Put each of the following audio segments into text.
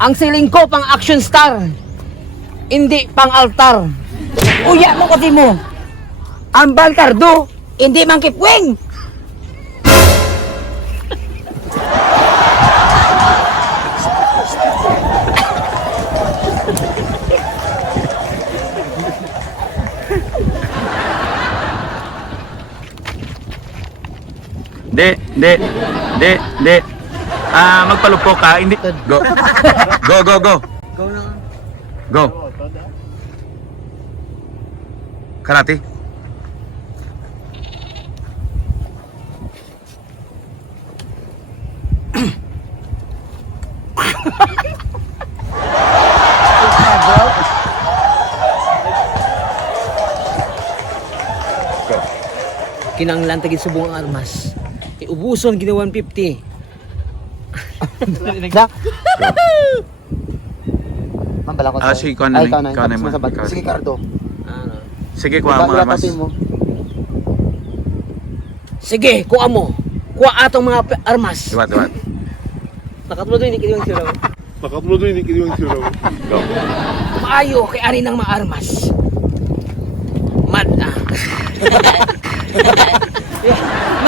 Ang siling ko pang action star, hindi pang altar. Uya mo kasi mo. Ang Balkardo, hindi man kipwing. Hindi. Magpalupok ka, hindi. Go. Go. Go na. Go. Karate. Kinanglan tagin subong ang armas. Iubuson gina 150. Da. Mambala ko sa'yo. Sige, ikaw na, Ay, ikaw na. ikaw na, Tapos mo sa bag. ikaw. Sige, Cardo. Ano? Sige, kuha mo armas. Ibabatin mo. Sige, kuha mo. Kuha atong mga armas. Iwat. Nakatulog din yung siraw. Go. Maayo kay ari ng mga armas. Mad ah.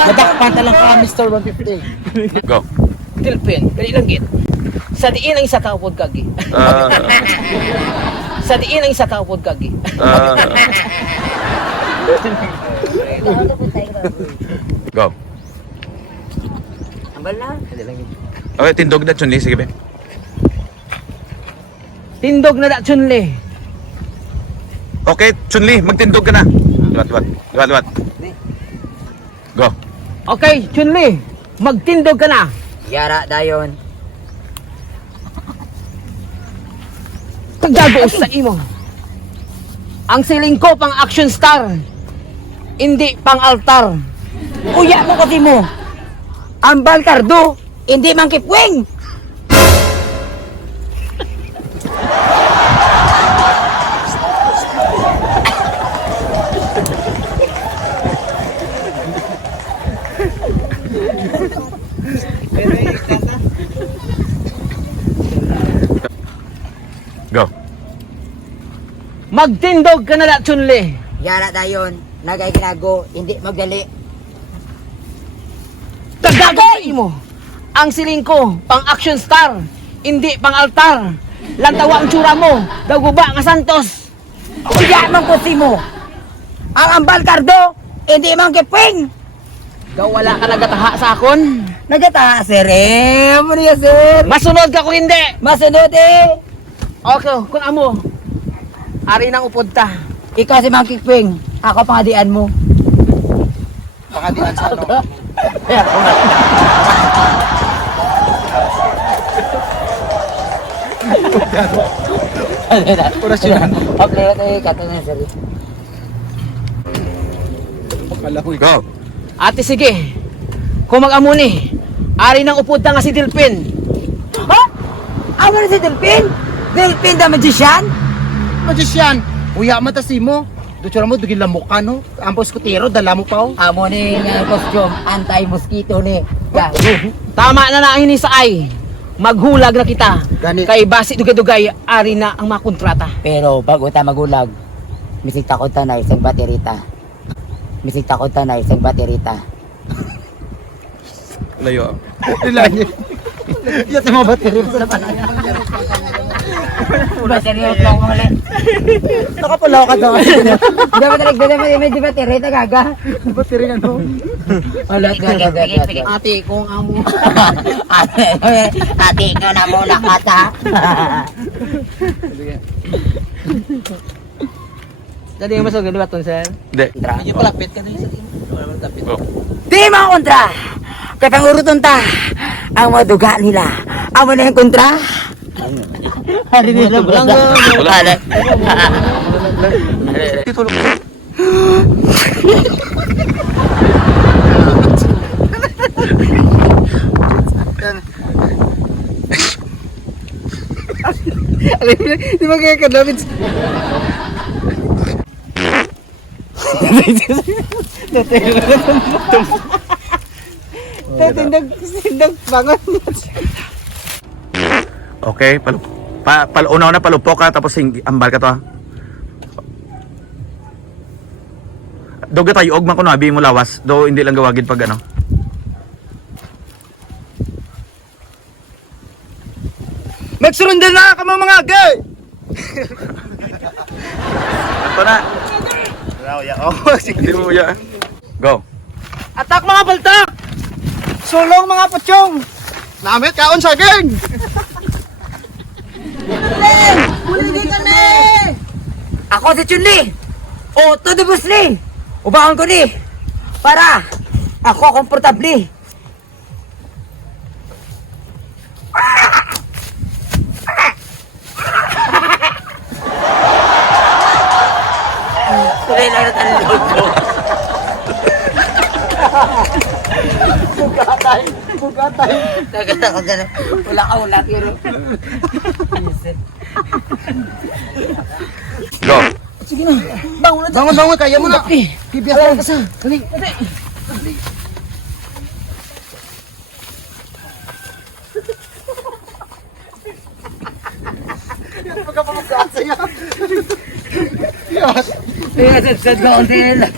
Nadakpan talang ka, Mr. 150. Go. Tilpin, kali lang git. Sa diin ang isa kaupod kagi. Sa diin ang isa kaupod kagi. Go. Ambal na. Kali lang git. Okay, tindog na Chun-Li, sige be. Tindog na da Chun-Li. Okay, Chun-Li, magtindog ka na. Liwat. Go. Okay, Chun-Li, magtindog ka na. Yara, dayon. Tagago sa imo. Ang siling ko pang action star, hindi pang altar. Uya mo kasi mo. Ang Balkardo, hindi man kipwing. Go. Magtindog ka na da Chun-Li. Yara, dayon. Nagay ginago, hindi magdali. Tagago sa imo. Ang siling ko pang action star, hindi pang altar. Lantawa ang tsura mo, daw guba nga Santos. Uya mo kasi mo. Ang Balkardo, hindi man kipwing. Daw wala ka nagataha sa akon. Nagata, sir. Mo niya, sir. Masunod ka kung hindi. Masunod eh. Okay, kung amo. Ari nang upod ta. Ikaw si Mang Kipwing. Ako pangadian mo. Pangadian sa ano? Orasyon. Apply na tayo kato na, sir. Go. Ate sige. Kung mag-amo ni, ari nang upod ta nga si Dilpin. Ha? Amo na si Delpin? Delpin the Magician? Magician? Uya matasi mo. Dutsura mo, dugin lamok ka, no? Ang poskutero, dala mo pa, oh. Amo ni nga costume, anti-mosquito ni. Tama na na ang hinisaay. Maghulag na kita. Gani. Kay basi dugay-dugay, ari na ang mga kontrata. Pero bago ta magulag, misig takot ta na isang baterita. Misig takot ta na isang baterita. Layo. Ilan yun? Yan sa mga baterya sa laban. Baterya lang mo ulit. Nakapulaw ka daw. May baterya, tagaga. Baterya ano? Alat, Ate, kung amo. Ate, ikaw na muna kata. Dali yung masog, diba ito, sir? Hindi. Medyo palapit ka na yung sa tingin. Go. Di mga kontra! Kaya panguruton ta, ang maduga nila. Amo na yung kontra. Hari nila Wala. Wala. Di ba kaya kadamit? Tindag bangon. Okay, una-una palupok ka, tapos ambal ka to ha. Do ka tayo, man ko no, abi mo lawas. Do hindi lang gawagid pag ano. Magsurrender na ka mga gay! Ito na. Hindi mo ya. Go. Atak mga baltak! Sulong mga putyong! Namit kaon sa gang! Huli kami! Ako si Chun-Li! O, todo Bruce Lee! Ubahan ko ni! Para ako komportable! Tuloy lang na tanong ko. Bugatay! Naganda ka gano'n. Wala ka, wala pero. Go. Sige na. Bangon na. Bangon, kaya mo na! Bibiyasa ka sa. Dali. Pagkapamukaan sa'yo! Kaya sa kaunti nila.